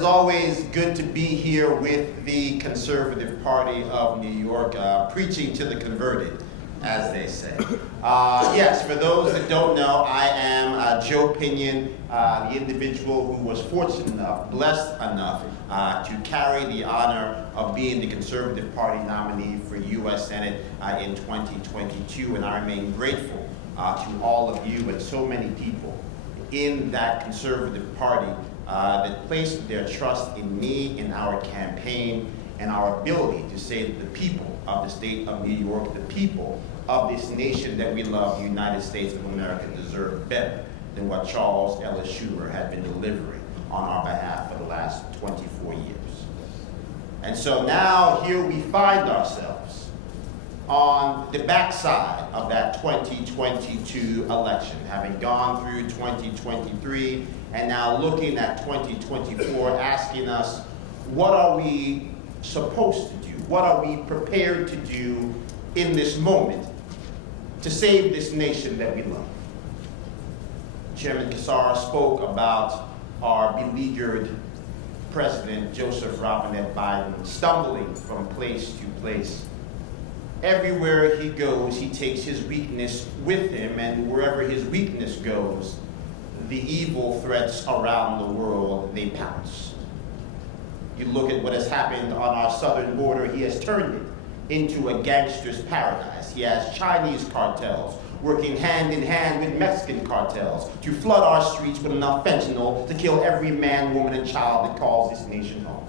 is always good to be here with the Conservative Party of New York, preaching to the converted, as they say. Yes, for those that don't know, I am Joe Pinion, the individual who was fortunate enough, blessed enough, to carry the honor of being the Conservative Party nominee for U.S. Senate in 2022, and I remain grateful to all of you and so many people in that Conservative Party that placed their trust in me, in our campaign, and our ability to say that the people of the state of New York, the people of this nation that we love, the United States of America, deserve better than what Charles Ellis Schumer had been delivering on our behalf for the last 24 years. And so now here we find ourselves on the backside of that 2022 election, having gone through 2023 and now looking at 2024, asking us, what are we supposed to do? What are we prepared to do in this moment to save this nation that we love? Chairman Cassara spoke about our beleaguered President Joseph Robinette Biden stumbling from place to place. Everywhere he goes, he takes his weakness with him, and wherever his weakness goes, the evil threats around the world, they pounce. You look at what has happened on our southern border, he has turned it into a gangster's paradise. He has Chinese cartels working hand in hand with Mexican cartels to flood our streets with enough fentanyl to kill every man, woman, and child that calls this nation home.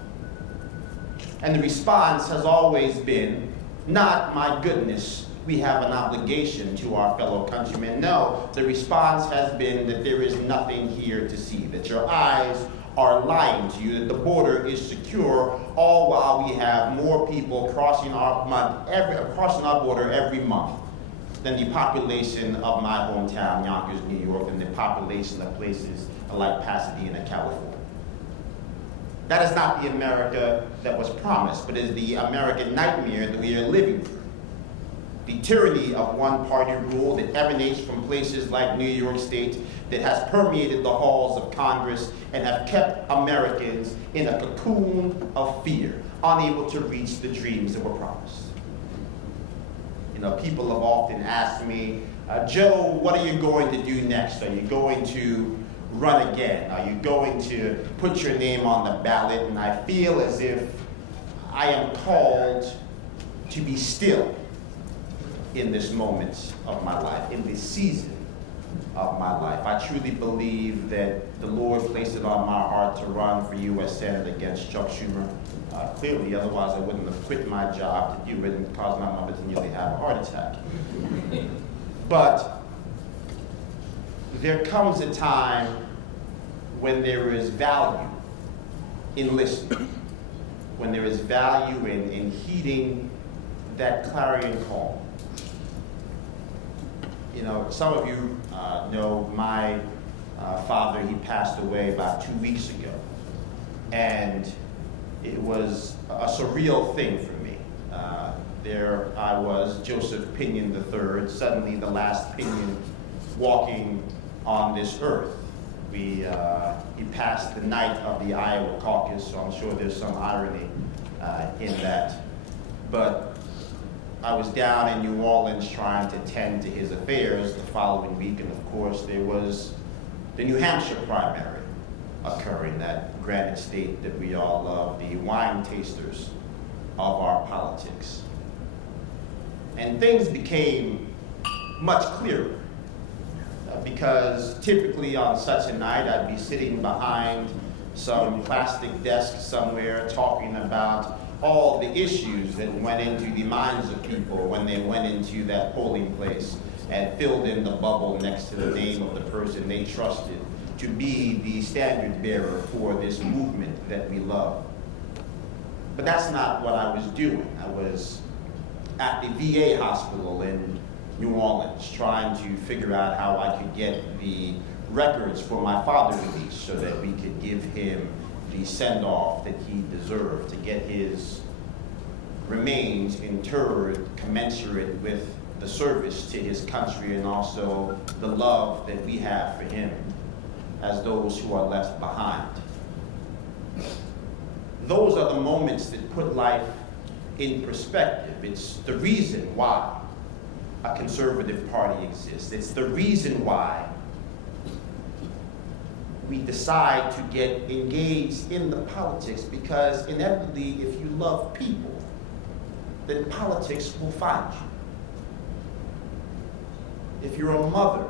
And the response has always been, not, my goodness, we have an obligation to our fellow countrymen. No, the response has been that there is nothing here to see, that your eyes are lying to you, that the border is secure, all while we have more people crossing our border every month than the population of my hometown, Yonkers, New York, and the population of places like Pasadena, California. That is not the America that was promised, but is the American nightmare that we are living through. The tyranny of one-party rule that emanates from places like New York State, that has permeated the halls of Congress and have kept Americans in a cocoon of fear, unable to reach the dreams that were promised. You know, people have often asked me, Joe, what are you going to do next? Are you going to run again? Are you going to put your name on the ballot? And I feel as if I am called to be still in this moment of my life, in this season of my life. I truly believe that the Lord placed it on my heart to run for U.S. Senate against Chuck Schumer. Clearly, otherwise I wouldn't have quit my job to do it and caused my mother to nearly have a heart attack. But there comes a time when there is value in listening, when there is value in heeding that clarion call. You know, some of you know my father, he passed away about 2 weeks ago. And it was a surreal thing for me. There I was, Joseph Pinion III, suddenly the last Pinion walking on this earth. He passed the night of the Iowa caucus, so I'm sure there's some irony in that. But I was down in New Orleans trying to tend to his affairs the following week, and of course there was the New Hampshire primary occurring, that granite state that we all love, the wine tasters of our politics. And things became much clearer because typically on such a night I'd be sitting behind some plastic desk somewhere talking about all the issues that went into the minds of people when they went into that polling place and filled in the bubble next to the name of the person they trusted to be the standard bearer for this movement that we love. But that's not what I was doing. I was at the VA hospital in New Orleans trying to figure out how I could get the records for my father released so that we could give him the send-off that he deserved, to get his remains interred commensurate with the service to his country and also the love that we have for him as those who are left behind. those are the moments that put life in perspective. It's the reason why a conservative party exists. It's the reason why we decide to get engaged in the politics, because inevitably, if you love people, then politics will find you. If you're a mother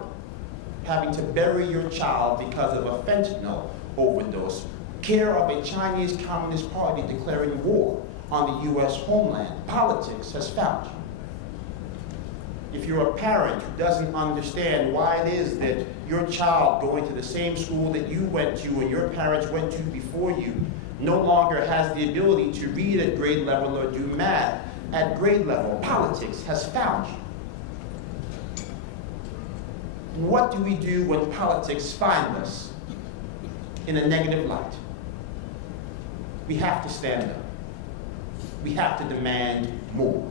having to bury your child because of a fentanyl overdose, care of a Chinese Communist Party declaring war on the US homeland, politics has found you. If you're a parent who doesn't understand why it is that your child going to the same school that you went to and your parents went to before you no longer has the ability to read at grade level or do math at grade level, politics has found you. And what do we do when politics find us in a negative light? We have to stand up. We have to demand more.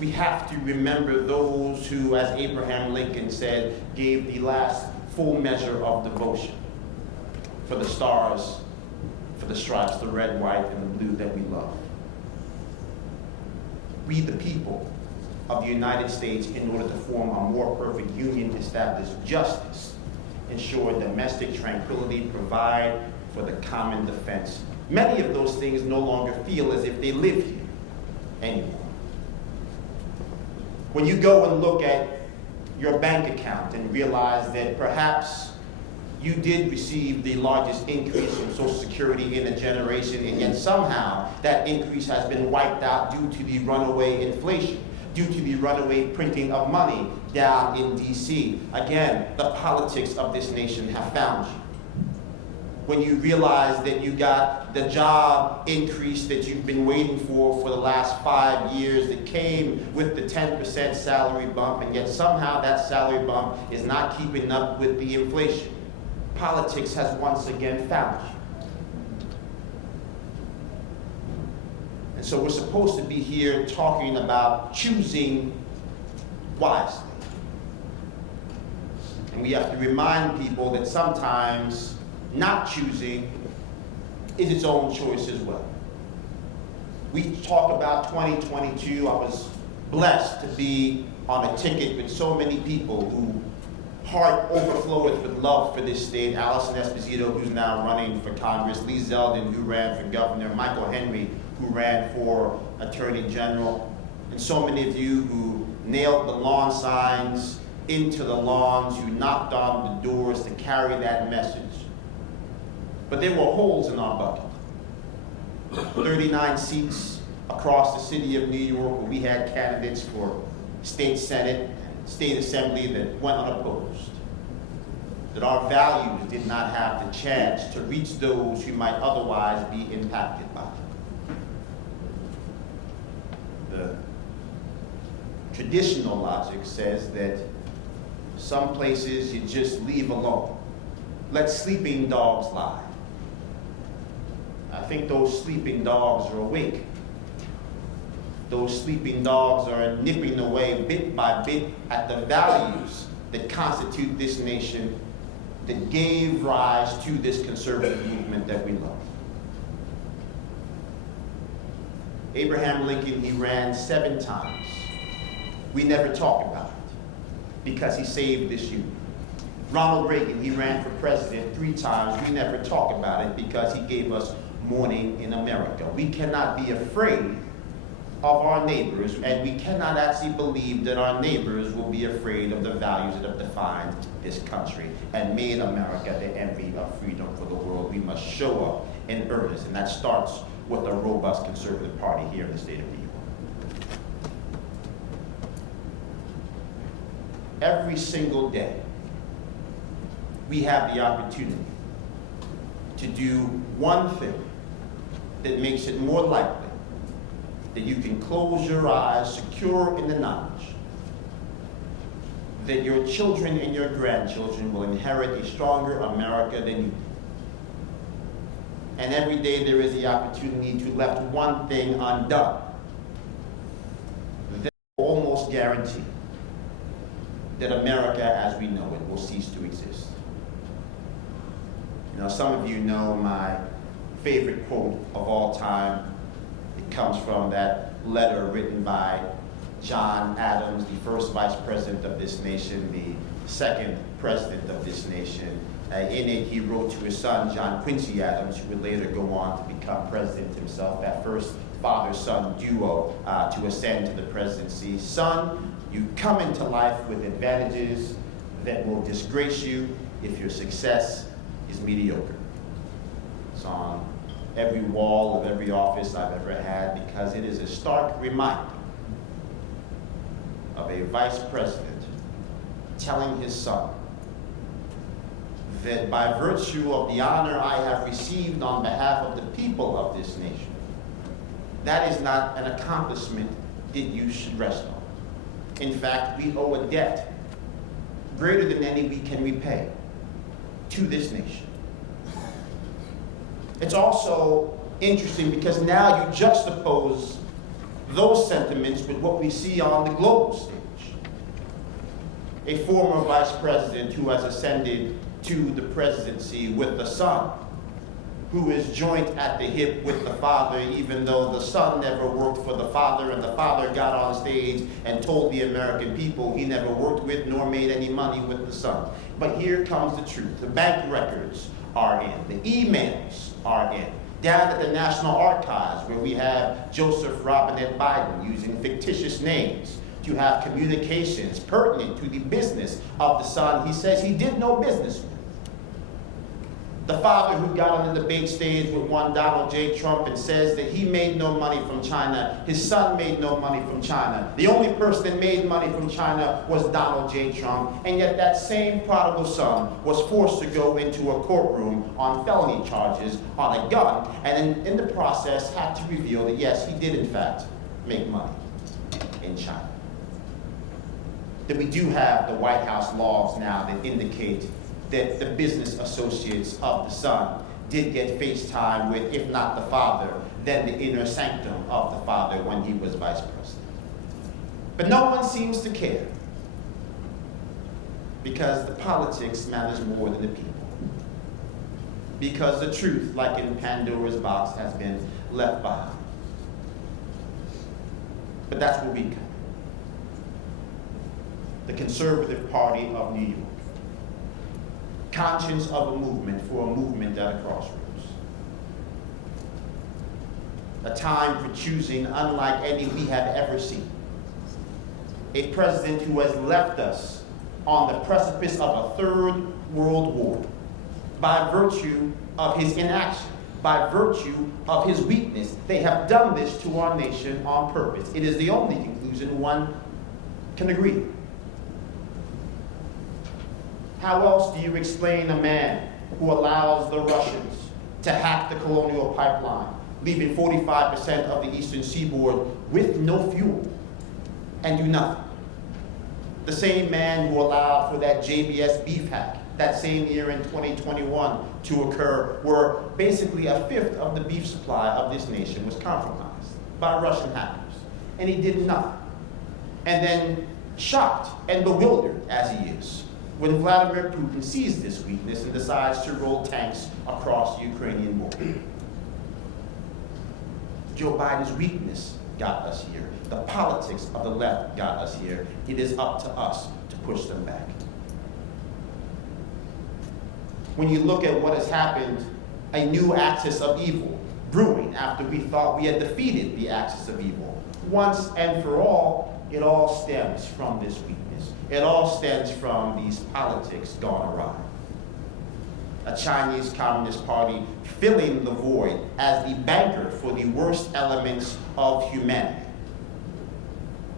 We have to remember those who, as Abraham Lincoln said, gave the last full measure of devotion for the stars, for the stripes, the red, white, and the blue that we love. We, the people of the United States, in order to form a more perfect union, establish justice, ensure domestic tranquility, provide for the common defense. Many of those things no longer feel as if they live here anymore. When you go and look at your bank account and realize that perhaps you did receive the largest increase in Social Security in a generation, and yet somehow that increase has been wiped out due to the runaway inflation, due to the runaway printing of money down in DC. Again, the politics of this nation have found you. When you realize that you got the job increase that you've been waiting for the last 5 years that came with the 10% salary bump, and yet somehow that salary bump is not keeping up with the inflation. Politics has once again found you. And so we're supposed to be here talking about choosing wisely. And we have to remind people that sometimes not choosing is its own choice as well. We talk about 2022. I was blessed to be on a ticket with so many people who heart overfloweth with love for this state. Allison Esposito, who's now running for Congress, Lee Zeldin, who ran for governor, Michael Henry, who ran for attorney general, and so many of you who nailed the lawn signs into the lawns, who knocked on the doors to carry that message. But there were holes in our bucket. 39 seats across the city of New York, where we had candidates for state senate, state assembly that went unopposed. That our values did not have the chance to reach those who might otherwise be impacted by it. The traditional logic says that some places you just leave alone. Let sleeping dogs lie. I think those sleeping dogs are awake. Those sleeping dogs are nipping away bit by bit at the values that constitute this nation, that gave rise to this conservative movement that we love. Abraham Lincoln, he ran 7 times. We never talk about it because he saved this union. Ronald Reagan, he ran for president 3 times. We never talk about it because he gave us morning in America. We cannot be afraid of our neighbors, and we cannot actually believe that our neighbors will be afraid of the values that have defined this country and made America the envy of freedom for the world. We must show up in earnest, and that starts with a robust conservative party here in the state of New York. Every single day, we have the opportunity to do one thing that makes it more likely that you can close your eyes, secure in the knowledge that your children and your grandchildren will inherit a stronger America than you. And every day there is the opportunity to left one thing undone. That will almost guarantee that America as we know it will cease to exist. You know, some of you know my favorite quote of all time. It comes from that letter written by John Adams, the first vice president of this nation, the second president of this nation. In it, he wrote to his son, John Quincy Adams, who would later go on to become president himself, that first father-son duo to ascend to the presidency. Son, you come into life with advantages that will disgrace you if your success is mediocre. It's on every wall of every office I've ever had because it is a stark reminder of a vice president telling his son that by virtue of the honor I have received on behalf of the people of this nation, that is not an accomplishment that you should rest on. In fact, we owe a debt greater than any we can repay to this nation. It's also interesting because now you juxtapose those sentiments with what we see on the global stage. A former vice president who has ascended to the presidency with the son, who is joint at the hip with the father, even though the son never worked for the father, and the father got on stage and told the American people he never worked with nor made any money with the son. But here comes the truth. The bank records are in. The emails are in. Down at the National Archives, where we have Joseph Robinette Biden using fictitious names to have communications pertinent to the business of the son he says he did no business with. The father who got on the debate stage with one Donald J. Trump and says that he made no money from China, his son made no money from China. The only person that made money from China was Donald J. Trump, and yet that same prodigal son was forced to go into a courtroom on felony charges on a gun, and in the process had to reveal that yes, he did in fact make money in China. That we do have the White House laws now that indicate that the business associates of the son did get FaceTime with, if not the father, then the inner sanctum of the father when he was vice president. But no one seems to care because the politics matters more than the people. Because the truth, like in Pandora's box, has been left behind. But that's where we come. The Conservative Party of New York. Conscience of a movement for a movement at a crossroads. A time for choosing unlike any we have ever seen. A president who has left us on the precipice of a third world war by virtue of his inaction, by virtue of his weakness. They have done this to our nation on purpose. It is the only conclusion one can agree with. How else do you explain a man who allows the Russians to hack the Colonial Pipeline, leaving 45% of the eastern seaboard with no fuel and do nothing? The same man who allowed for that JBS beef hack that same year in 2021 to occur, where basically a fifth of the beef supply of this nation was compromised by Russian hackers. And he did nothing. And then shocked and bewildered as he is, when Vladimir Putin sees this weakness and decides to roll tanks across the Ukrainian border. Joe Biden's weakness got us here. The politics of the left got us here. It is up to us to push them back. When you look at what has happened, a new axis of evil brewing after we thought we had defeated the axis of evil. Once and for all, it all stems from this weakness. It all stems from these politics gone awry. A Chinese Communist Party filling the void as the banker for the worst elements of humanity.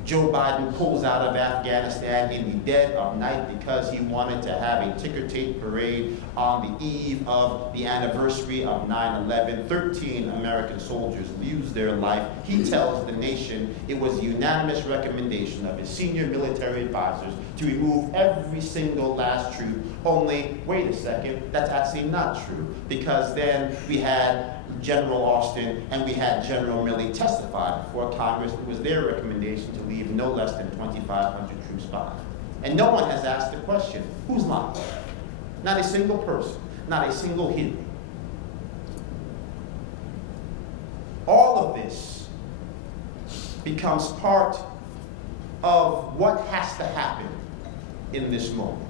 Joe Biden pulls out of Afghanistan in the dead of night because he wanted to have a ticker tape parade on the eve of the anniversary of 9/11. 13 American soldiers lose their life. He tells the nation it was a unanimous recommendation of his senior military advisors to remove every single last troop. Only, wait a second, that's actually not true, because then we had General Austin and we had General Milley testify before Congress. It was their recommendation to leave no less than 2,500 troops behind. And no one has asked the question, who's lying? Not a single person, not a single hero. becomes part of what has to happen in this moment.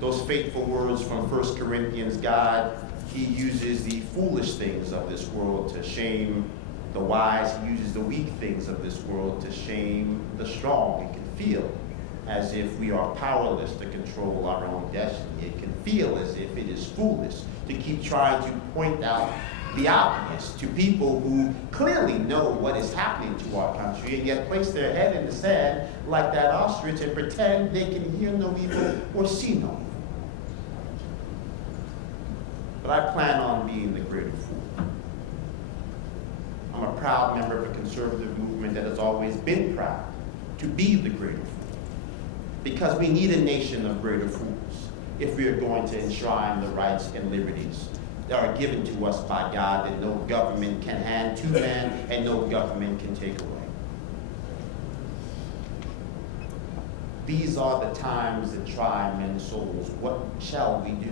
Those fateful words from 1 Corinthians, God, he uses the foolish things of this world to shame the wise. He uses the weak things of this world to shame the strong. It can feel as if we are powerless to control our own destiny. It can feel as if it is foolish to keep trying to point out the obvious to people who clearly know what is happening to our country and yet place their head in the sand like that ostrich and pretend they can hear no evil or see no evil. But I plan on being the greater fool. I'm a proud member of a conservative movement that has always been proud to be the greater fool. Because we need a nation of greater fools if we are going to enshrine the rights and liberties that are given to us by God that no government can hand to man and no government can take away. These are the times that try men's souls. What shall we do?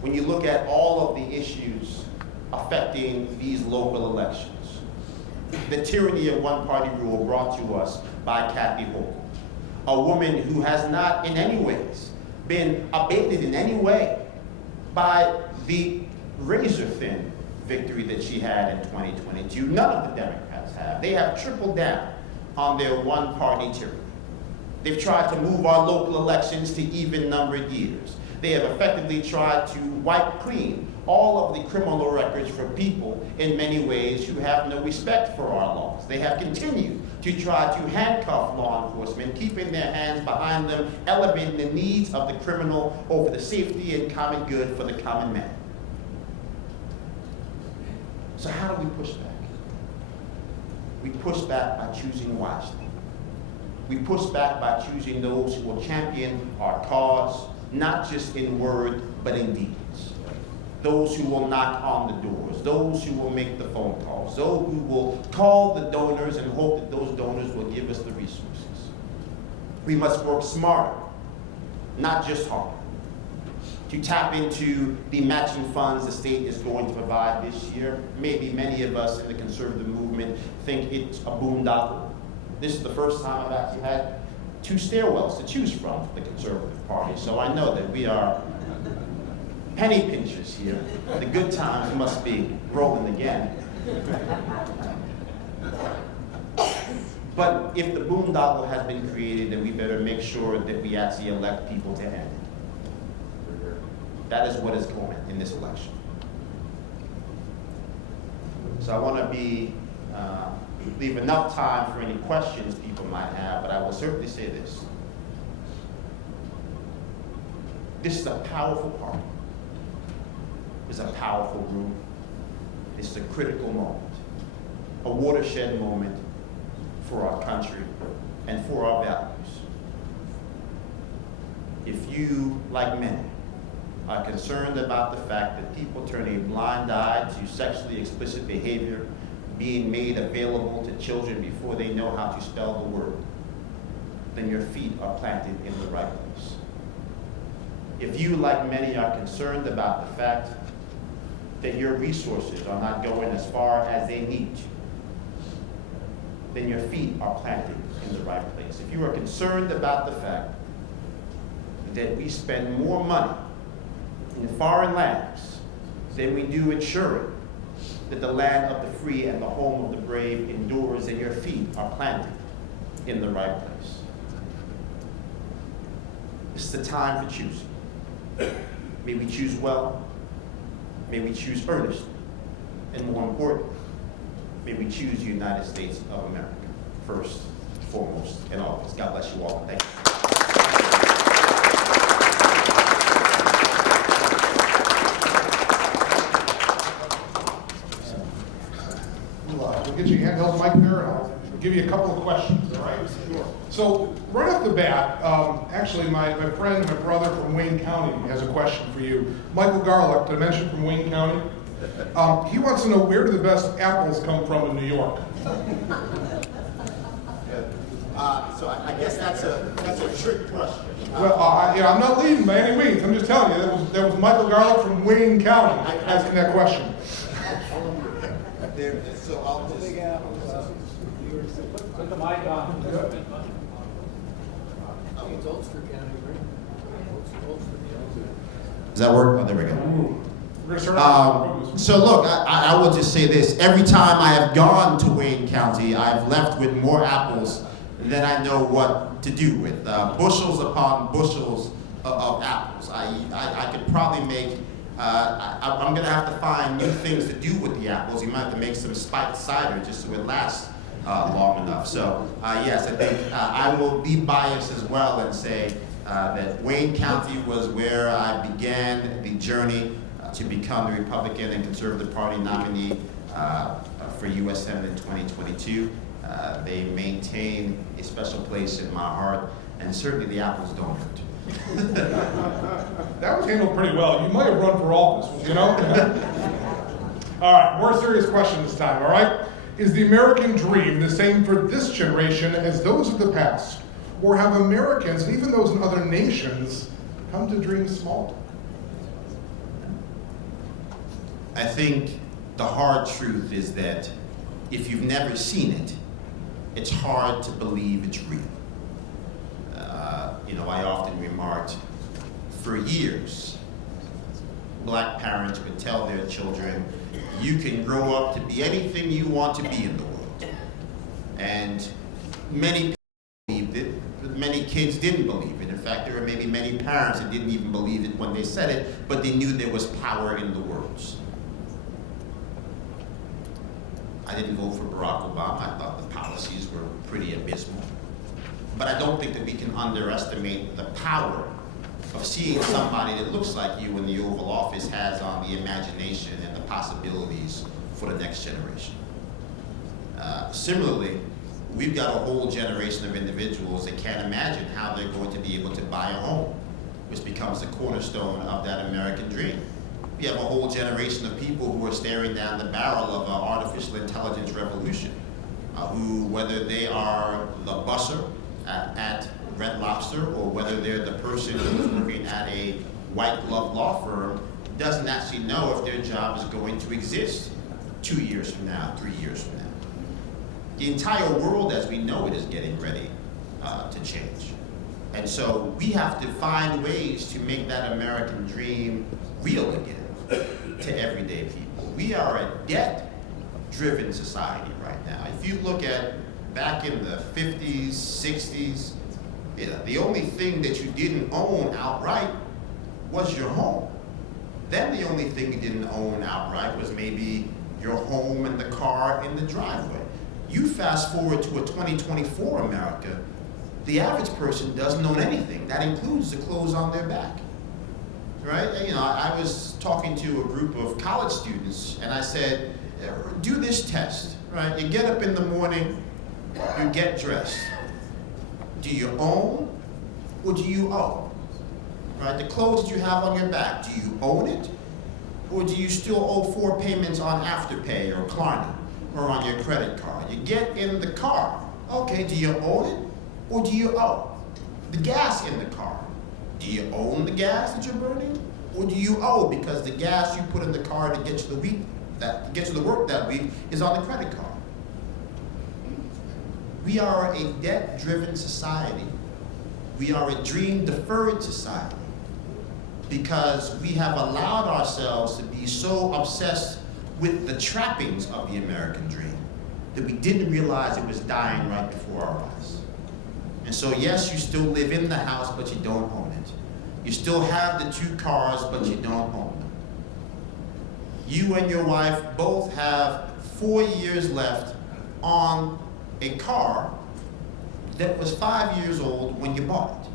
When you look at all of the issues affecting these local elections, the tyranny of one-party rule brought to us by Kathy Hochul, a woman who has not in any ways been abated in any way by the razor-thin victory that she had in 2022. None of the Democrats have. They have tripled down on their one-party tyranny. They've tried to move our local elections to even-numbered years. They have effectively tried to wipe clean all of the criminal records for people in many ways who have no respect for our laws. They have continued to try to handcuff law enforcement, keeping their hands behind them, elevating the needs of the criminal over the safety and common good for the common man. So how do we push back? We push back by choosing wisely. We push back by choosing those who will champion our cause, not just in word, but in deeds. Those who will knock on the doors, those who will make the phone calls, those who will call the donors and hope that those donors will give us the resources. We must work smarter, not just harder, to tap into the matching funds the state is going to provide this year. Maybe many of us in the conservative movement think it's a boondoggle. This is the first time I've actually had two stairwells to choose from for the Conservative Party, so I know that we are penny pinchers here. The good times must be rolling again. But if the boondoggle has been created, then we better make sure that we actually elect people to end it. That is what is going in this election. So I want to leave enough time for any questions people might have, but I will certainly say this. This is a powerful party. It's a powerful group. It's a critical moment, a watershed moment for our country and for our values. If you, like many, are concerned about the fact that people turn a blind eye to sexually explicit behavior being made available to children before they know how to spell the word, then your feet are planted in the right place. If you, like many, are concerned about the fact that your resources are not going as far as they need to, then your feet are planted in the right place. If you are concerned about the fact that we spend more money in foreign lands than we do ensuring that the land of the free and the home of the brave endures, and your feet are planted in the right place. This is the time for choosing. May we choose well. May we choose earnestly. And more importantly, may we choose the United States of America first, foremost, and always. God bless you all. Thank you. We'll get you a handheld mic there, and I'll give you a couple of questions, all right? Sure. So, right off the bat, actually, my friend, my brother from Wayne County has a question for you. Michael Garlick, did I mention from Wayne County? He wants to know, where do the best apples come from in New York? So I guess that's a trick question. Well, I'm not leading by any means. I'm just telling you, that was Michael Garlick from Wayne County asking that question. there, so I'll just. Put the mic on. It's Ulster County, right? Ulster County. Does that work? Oh, there we go. We're gonna start off. So look, I will just say this. Every time I have gone to Wayne County, I've left with more apples than I know what to do with. Bushels upon bushels of apples. I could probably make, I'm gonna have to find new things to do with the apples. You might have to make some spiked cider just so it lasts long enough. So yes, I think I will be biased as well and say that Wayne County was where I began the journey to become the Republican and Conservative Party nominee for U.S. Senate in 2022. They maintain a special place in my heart, and certainly the apples don't hurt. That was handled pretty well. You might have run for office, you know? All right, more serious question this time, all right? Is the American dream the same for this generation as those of the past? Or have Americans, and even those in other nations, come to dream small? I think the hard truth is that if you've never seen it, it's hard to believe it's real. I often remarked, for years, black parents would tell their children, you can grow up to be anything you want to be in the world. And many people believed it, but many kids didn't believe it. In fact, there were maybe many parents that didn't even believe it when they said it, but they knew there was power in the words. I didn't vote for Barack Obama. I thought the policies were pretty abysmal. But I don't think that we can underestimate the power of seeing somebody that looks like you in the Oval Office has on the imagination and the possibilities for the next generation. Similarly, we've got a whole generation of individuals that can't imagine how they're going to be able to buy a home, which becomes the cornerstone of that American dream. We have a whole generation of people who are staring down the barrel of an artificial intelligence revolution, who, whether they are the busser at Red Lobster or whether they're the person who's working at a white glove law firm, doesn't actually know if their job is going to exist 2 years from now, 3 years from now. The entire world as we know it is getting ready to change. And so we have to find ways to make that American dream real again to everyday people. We are a debt-driven society right now. If you look at back in the 50s, 60s, the only thing that you didn't own outright was your home. Then the only thing you didn't own outright was maybe your home and the car in the driveway. You fast forward to a 2024 America, the average person doesn't own anything. That includes the clothes on their back. Right? I was talking to a group of college students and I said, do this test, right? You get up in the morning, you get dressed. Do you own or do you owe? Right? The clothes that you have on your back, do you own it? Or do you still owe 4 payments on Afterpay or Klarna or on your credit card? You get in the car. Okay, do you own it or do you owe? The gas in the car. Do you own the gas that you're burning? Or do you owe because the gas you put in the car to get you to work that week is on the credit card? We are a debt-driven society. We are a dream-deferred society because we have allowed ourselves to be so obsessed with the trappings of the American dream that we didn't realize it was dying right before our eyes. And so yes, you still live in the house, but you don't own it. You still have the 2 cars, but you don't own them. You and your wife both have 4 years left on a car that was 5 years old when you bought it.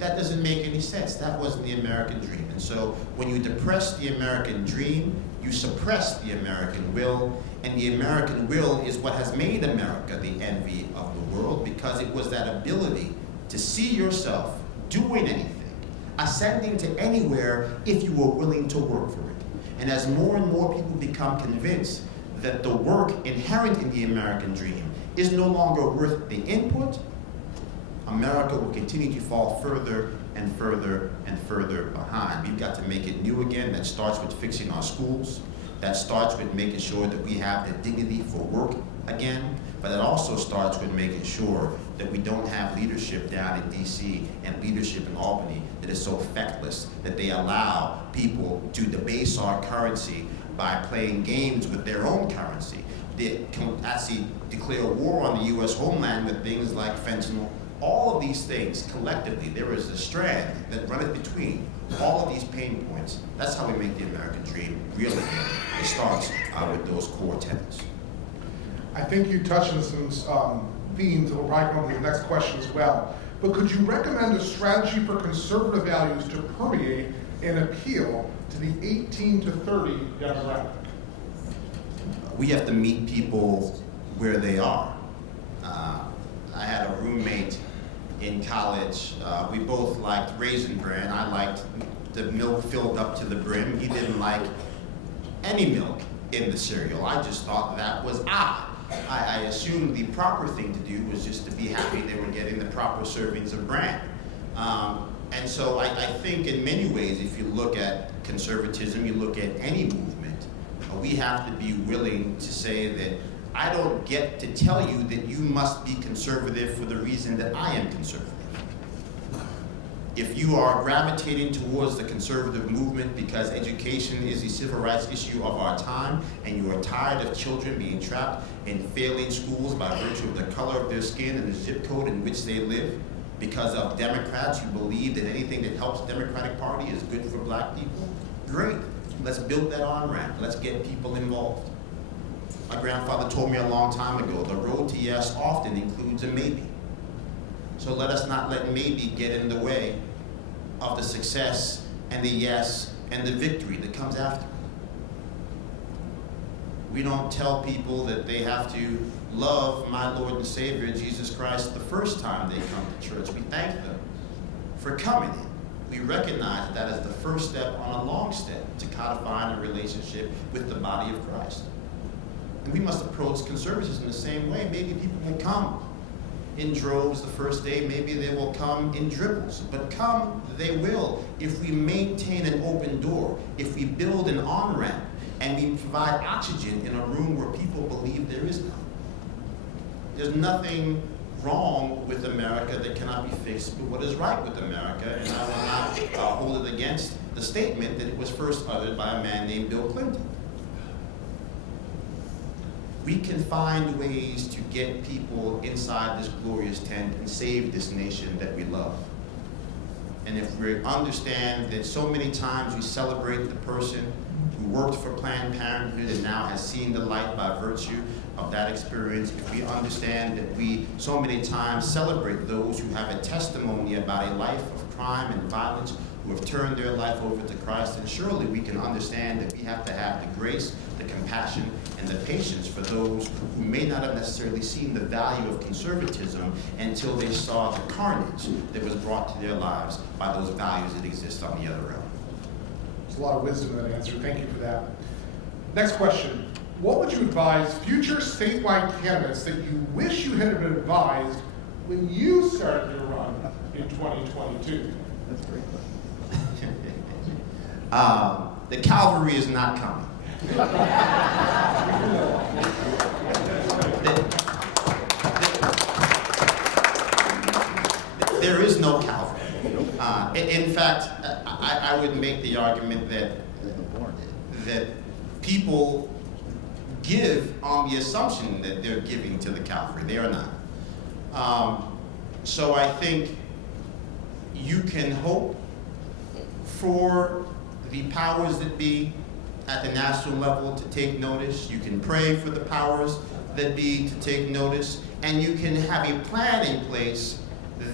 That doesn't make any sense. That wasn't the American dream. And so when you depress the American dream, you suppress the American will, and the American will is what has made America the envy of the world, because it was that ability to see yourself doing anything, ascending to anywhere if you were willing to work for it. And as more and more people become convinced that the work inherent in the American dream is no longer worth the input, America will continue to fall further and further and further behind. We've got to make it new again. That starts with fixing our schools. That starts with making sure that we have the dignity for work again, but it also starts with making sure that we don't have leadership down in DC and leadership in Albany that is so feckless that they allow people to debase our currency by playing games with their own currency. They can actually declare war on the U.S. homeland with things like fentanyl. All of these things collectively, there is a strand that runneth between all of these pain points. That's how we make the American dream real again. It starts with those core tenets. I think you touched on some themes that will probably come to the next question as well. But could you recommend a strategy for conservative values to permeate and appeal to the 18 to 30 demographic? We have to meet people where they are. I had a roommate in college. We both liked Raisin Bran. I liked the milk filled up to the brim. He didn't like any milk in the cereal. I just thought that was odd. I assumed the proper thing to do was just to be happy they were getting the proper servings of bran. And so I think in many ways, if you look at conservatism, you look at any movement, we have to be willing to say that I don't get to tell you that you must be conservative for the reason that I am conservative. If you are gravitating towards the conservative movement because education is the civil rights issue of our time, and you are tired of children being trapped in failing schools by virtue of the color of their skin and the zip code in which they live, because of Democrats who believe that anything that helps the Democratic Party is good for black people, great. Let's build that on-ramp. Let's get people involved. My grandfather told me a long time ago, the road to yes often includes a maybe. So let us not let maybe get in the way of the success and the yes and the victory that comes after. We don't tell people that they have to love my Lord and Savior, Jesus Christ, the first time they come to church. We thank them for coming in. We recognize that as the first step on a long step to codifying a relationship with the body of Christ. And we must approach conservatism the same way. Maybe people will come in droves the first day, maybe they will come in dribbles, but come they will if we maintain an open door, if we build an on-ramp, and we provide oxygen in a room where people believe there is none. There's nothing wrong with America that cannot be fixed, but what is right with America, and I will not hold it against the statement that it was first uttered by a man named Bill Clinton. We can find ways to get people inside this glorious tent and save this nation that we love. And if we understand that so many times we celebrate the person who worked for Planned Parenthood and now has seen the light by virtue of that experience, if we understand that we so many times celebrate those who have a testimony about a life of crime and violence, who have turned their life over to Christ, then surely we can understand that we have to have the grace, the compassion, and the patience for those who may not have necessarily seen the value of conservatism until they saw the carnage that was brought to their lives by those values that exist on the other end. There's a lot of wisdom in that answer. Thank you for that. Next question. What would you advise future statewide candidates that you wish you had been advised when you started your run in 2022? That's a great question. The cavalry is not coming. There is no cavalry. In fact, I would make the argument that people give on the assumption that they're giving to the cavalry. They are not. So I think you can hope for the powers that be at the national level to take notice. You can pray for the powers that be to take notice. And you can have a plan in place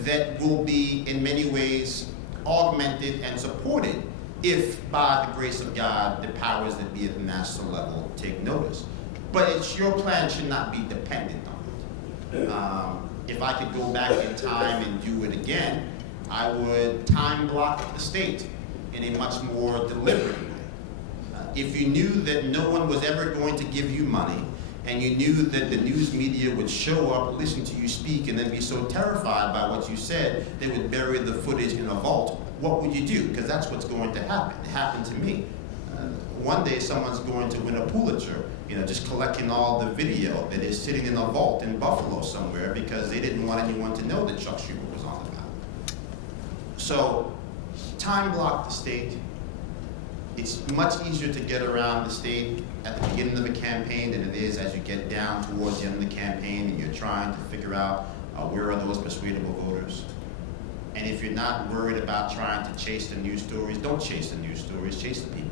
that will be in many ways augmented and supported if by the grace of God the powers that be at the national level take notice. But your plan should not be dependent on it. If I could go back in time and do it again, I would time block the state in a much more deliberate way. If you knew that no one was ever going to give you money, and you knew that the news media would show up, listen to you speak, and then be so terrified by what you said, they would bury the footage in a vault, what would you do? Because that's what's going to happen. It happened to me. One day someone's going to win a Pulitzer, just collecting all the video that is sitting in a vault in Buffalo somewhere because they didn't want anyone to know that Chuck Schumer was on the ballot. So, time block the state. It's much easier to get around the state at the beginning of a campaign than it is as you get down towards the end of the campaign and you're trying to figure out where are those persuadable voters. And if you're not worried about trying to chase the news stories, don't chase the news stories, chase the people.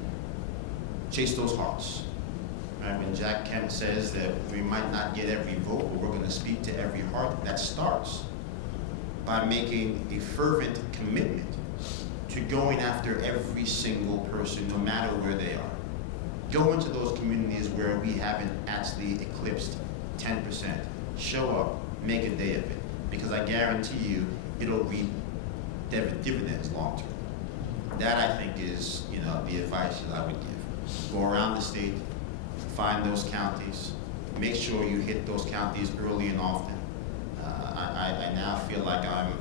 Chase those hearts. Right? When Jack Kemp says that we might not get every vote, but we're going to speak to every heart, that starts by making a fervent commitment to going after every single person, no matter where they are. Go into those communities where we haven't actually eclipsed 10%. Show up, make a day of it, because I guarantee you it'll reap dividends long term. That, I think, is the advice that I would give. Go around the state, find those counties, make sure you hit those counties early and often. I now feel like I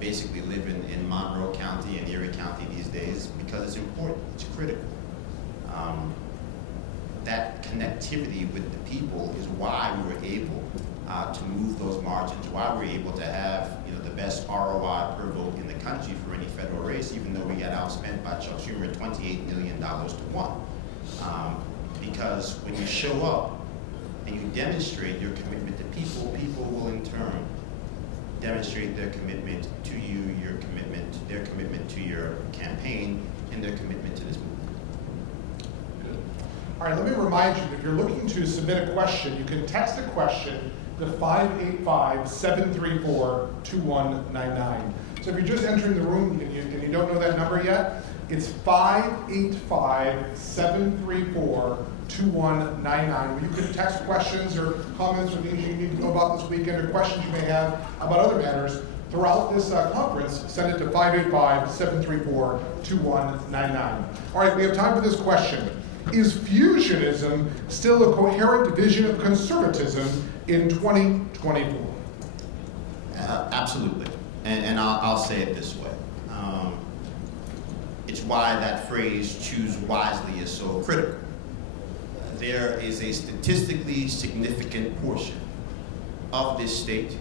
basically live in Monroe County and Erie County these days because it's important, it's critical. That connectivity with the people is why we were able to move those margins, why we were able to have the best ROI per vote in the country for any federal race, even though we got outspent by Chuck Schumer $28 million to 1. Because when you show up and you demonstrate your commitment to people, people will in turn demonstrate their commitment to you, their commitment to your campaign, and their commitment to this movement. Good. All right, let me remind you, if you're looking to submit a question, you can text a question to 585-734-2199. So if you're just entering the room and you don't know that number yet, it's 585-734-2199. You can text questions or comments or things you need to know about this weekend or questions you may have about other matters throughout this conference. Send it to 585-734-2199. All right, we have time for this question. Is fusionism still a coherent vision of conservatism in 2024? Absolutely, and I'll say it this way. It's why that phrase, choose wisely, is so critical. There is a statistically significant portion of this state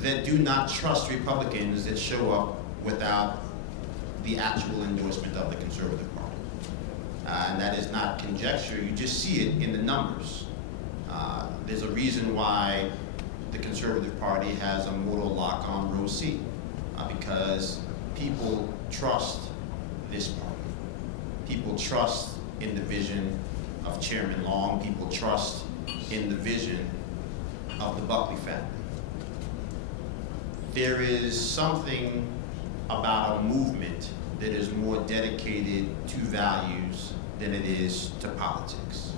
that do not trust Republicans that show up without the actual endorsement of the Conservative Party. And that is not conjecture, you just see it in the numbers. There's a reason why the Conservative Party has a mortal lock on row C, because people trust this party. People trust in the vision of Chairman Long. People trust in the vision of the Buckley family. There is something about a movement that is more dedicated to values than it is to politics.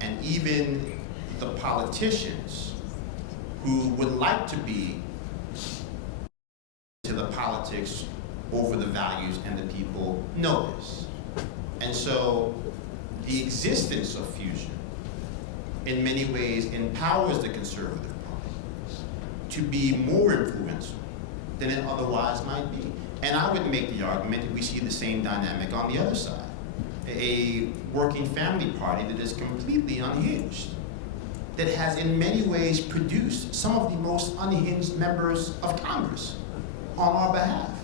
And even the politicians who would like to be to the politics over the values and the people know this. And so the existence of fusion in many ways empowers the Conservative Party to be more influential than it otherwise might be. And I would make the argument that we see the same dynamic on the other side. A working family party that is completely unhinged, that has in many ways produced some of the most unhinged members of Congress on our behalf.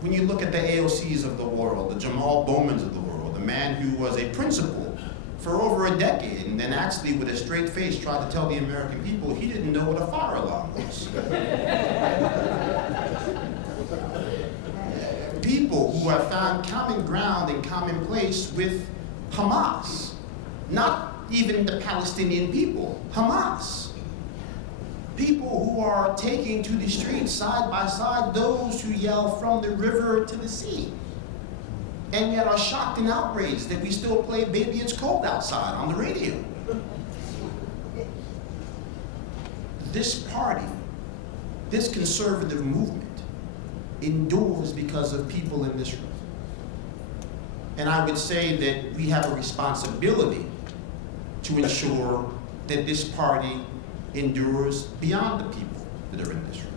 When you look at the AOCs of the world, the Jamal Bowmans of the world, the man who was a principal for over a decade and then actually with a straight face tried to tell the American people he didn't know what a fire alarm was. People who have found common ground and common place with Hamas, not even the Palestinian people, Hamas. People who are taking to the streets side by side those who yell from the river to the sea, and yet are shocked and outraged that we still play Baby It's Cold Outside on the radio. This party, this conservative movement, endures because of people in this room. And I would say that we have a responsibility to ensure that this party endures beyond the people that are in this room.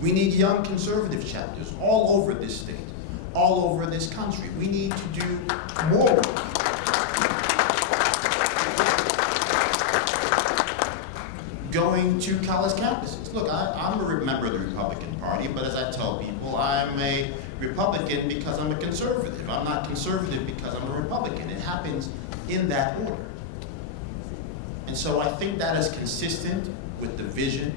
We need young conservative chapters all over this state, all over this country. We need to do more work. Going to college campuses. Look, I'm a member of the Republican Party, but as I tell people, I'm a Republican because I'm a conservative. I'm not conservative because I'm a Republican. It happens in that order. And so I think that is consistent with the vision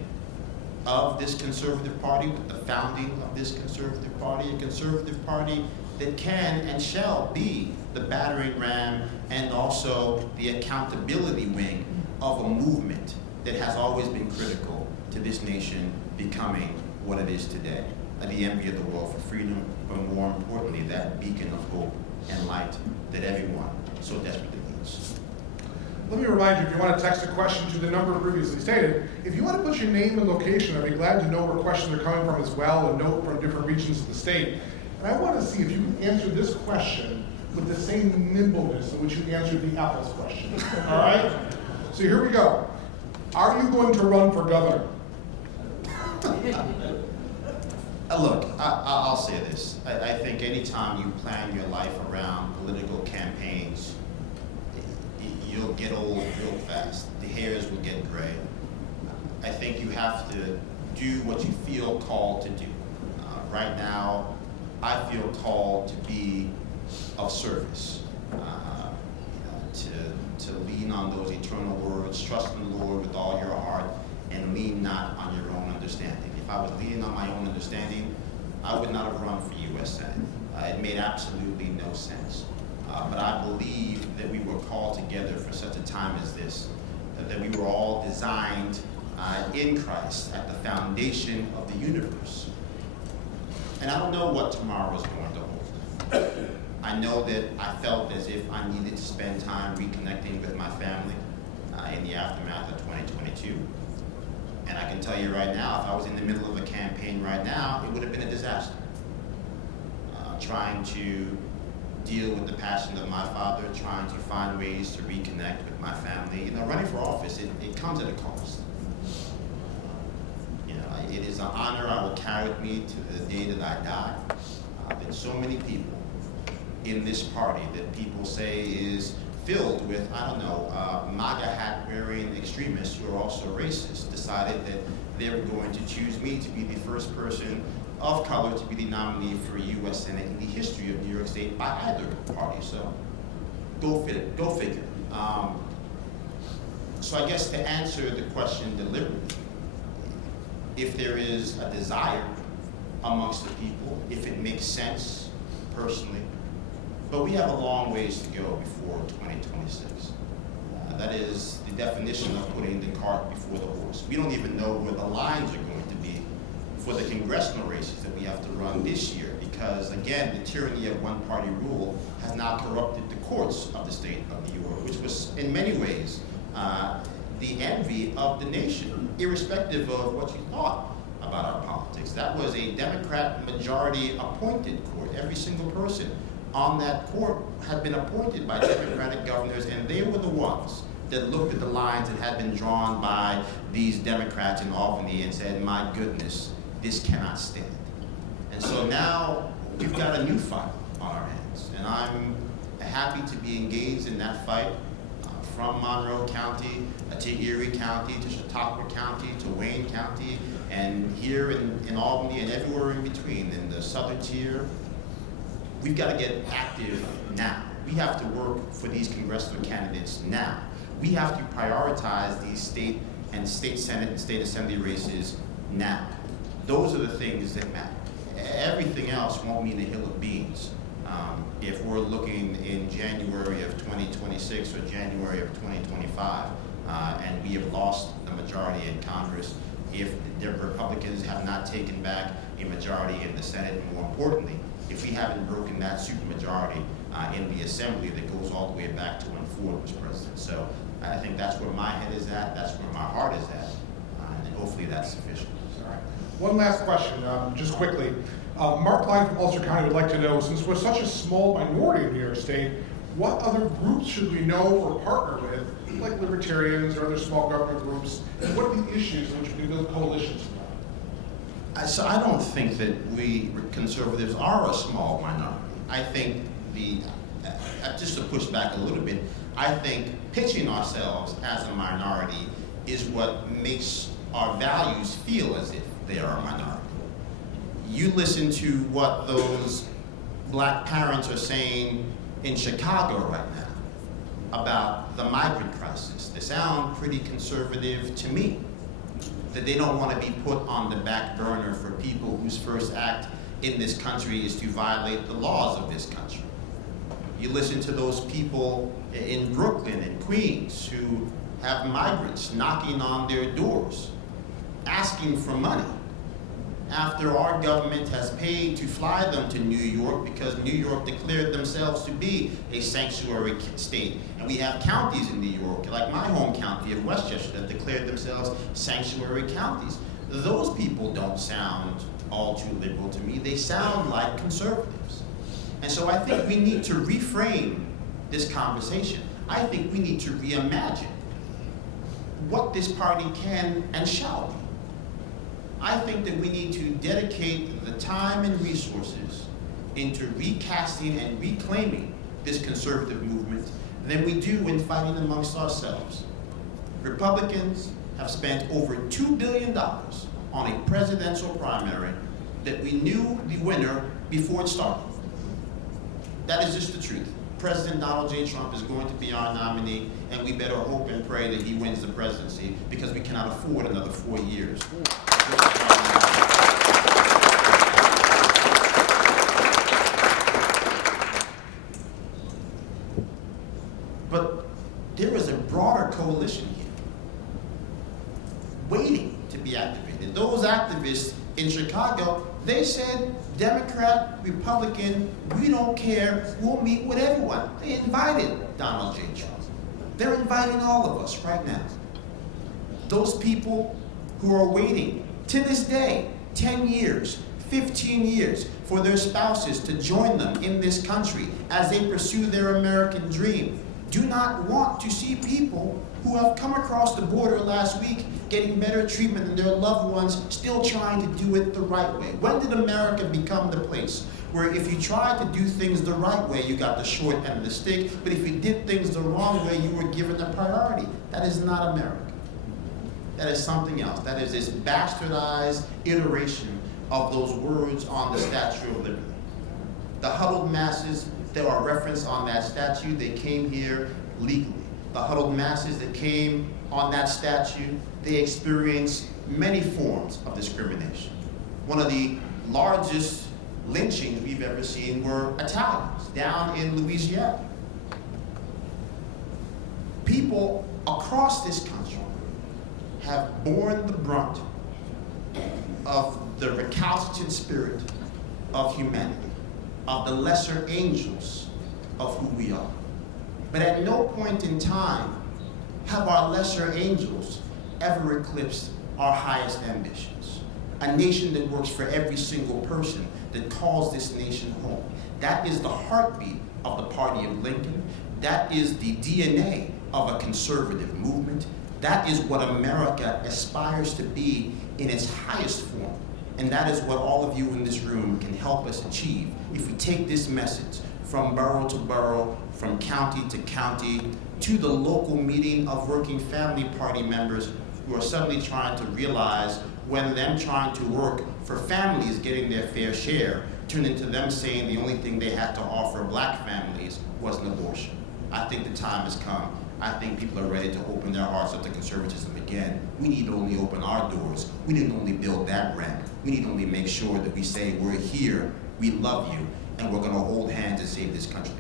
of this conservative party, with the founding of this conservative party, a conservative party that can and shall be the battering ram and also the accountability wing of a movement that has always been critical to this nation becoming what it is today, the envy of the world for freedom, but more importantly, that beacon of hope and light that everyone so desperately needs. Let me remind you, if you want to text a question to the number previously stated, if you want to put your name and location, I'd be glad to know where questions are coming from as well, and note from different regions of the state. And I want to see if you can answer this question with the same nimbleness in which you answered the apples question. All right? So here we go. Are you going to run for governor? Look, I'll say this. I think anytime you plan your life around political campaigns, you'll get old real fast. The hairs will get gray. I think you have to do what you feel called to do. Right now, I feel called to be of service, to lean on those eternal words, trust in the Lord with all your heart, and lean not on your own understanding. If I was leaning on my own understanding, I would not have run for U.S. Senate. It made absolutely no sense. But I believe that we were called together for such a time as this, that we were all designed in Christ at the foundation of the universe. And I don't know what tomorrow is going to hold. I know that I felt as if I needed to spend time reconnecting with my family in the aftermath of 2022. And I can tell you right now, if I was in the middle of a campaign right now, it would have been a disaster. Trying to deal with the passion of my father, trying to find ways to reconnect with my family. Running for office, it comes at a cost. It is an honor I will carry with me to the day that I die. There's so many people in this party that people say is filled with, MAGA hat-wearing extremists who are also racist, decided that they were going to choose me to be the first person of color to be the nominee for U.S. Senate in the history of New York State by either party. So go figure. So I guess to answer the question deliberately, if there is a desire amongst the people, if it makes sense personally, but we have a long ways to go before 2026. That is the definition of putting the cart before the horse. We don't even know where the lines are going to be for the congressional races that we have to run this year, because again, the tyranny of one-party rule has now corrupted the courts of the state of New York, which was in many ways the envy of the nation, irrespective of what you thought about our politics. That was a Democrat majority appointed court. Every single person on that court had been appointed by Democratic governors, and they were the ones that looked at the lines that had been drawn by these Democrats in Albany and said, my goodness, this cannot stand. And so now we've got a new fight on our hands, and I'm happy to be engaged in that fight from Monroe County to Erie County to Chautauqua County to Wayne County, and here in Albany and everywhere in between in the southern tier. We've got to get active now. We have to work for these congressional candidates now. We have to prioritize these state and state senate and state assembly races now. Those are the things that matter. Everything else won't mean a hill of beans if we're looking in January of 2026 or January of 2025 and we have lost the majority in Congress, if the Republicans have not taken back a majority in the Senate, and more importantly, if we haven't broken that supermajority in the Assembly that goes all the way back to when Ford was president. So I think that's where my head is at, that's where my heart is at, and hopefully that's sufficient. All right. One last question, just quickly. Mark Klein from Ulster County would like to know, since we're such a small minority in New York State, what other groups should we know or partner with, like libertarians or other small government groups, and what are the issues in which we can build coalitions So I don't think that we conservatives are a small minority. I think just to push back a little bit, I think pitching ourselves as a minority is what makes our values feel as if they are a minority. You listen to what those black parents are saying in Chicago right now about the migrant crisis. They sound pretty conservative to me. That they don't want to be put on the back burner for people whose first act in this country is to violate the laws of this country. You listen to those people in Brooklyn and Queens who have migrants knocking on their doors, asking for money, after our government has paid to fly them to New York because New York declared themselves to be a sanctuary state. And we have counties in New York, like my home county of Westchester, that declared themselves sanctuary counties. Those people don't sound all too liberal to me. They sound like conservatives. And so I think we need to reframe this conversation. I think we need to reimagine what this party can and shall be. I think that we need to dedicate the time and resources into recasting and reclaiming this conservative movement than we do in fighting amongst ourselves. Republicans have spent over $2 billion on a presidential primary that we knew the winner before it started. That is just the truth. President Donald J. Trump is going to be our nominee, and we better hope and pray that he wins the presidency because we cannot afford another 4 years. But there is a broader coalition here waiting to be activated. Those activists in Chicago, they said, Democrat, Republican, we don't care, we'll meet with everyone. They invited Donald J. Trump. They're inviting all of us right now. Those people who are waiting to this day, 10 years, 15 years, for their spouses to join them in this country as they pursue their American dream, do not want to see people who have come across the border last week getting better treatment than their loved ones still trying to do it the right way. When did America become the place where if you tried to do things the right way, you got the short end of the stick, but if you did things the wrong way, you were given a priority? That is not America. That is something else. That is this bastardized iteration of those words on the Statue of Liberty. The huddled masses that are referenced on that statue, they came here legally. The huddled masses that came on that statue, they experienced many forms of discrimination. One of the largest lynchings we've ever seen were Italians down in Louisiana. People across this country have borne the brunt of the recalcitrant spirit of humanity, of the lesser angels of who we are. But at no point in time have our lesser angels ever eclipsed our highest ambitions. A nation that works for every single person, that calls this nation home. That is the heartbeat of the party of Lincoln. That is the DNA of a conservative movement. That is what America aspires to be in its highest form. And that is what all of you in this room can help us achieve if we take this message from borough to borough, from county to county, to the local meeting of working family party members who are suddenly trying to realize when them trying to work for families getting their fair share turned into them saying the only thing they had to offer black families was an abortion. I think the time has come. I think people are ready to open their hearts up to conservatism again. We need to only open our doors. We need to only build that ramp. We need to only make sure that we say we're here, we love you, and we're going to hold hands and save this country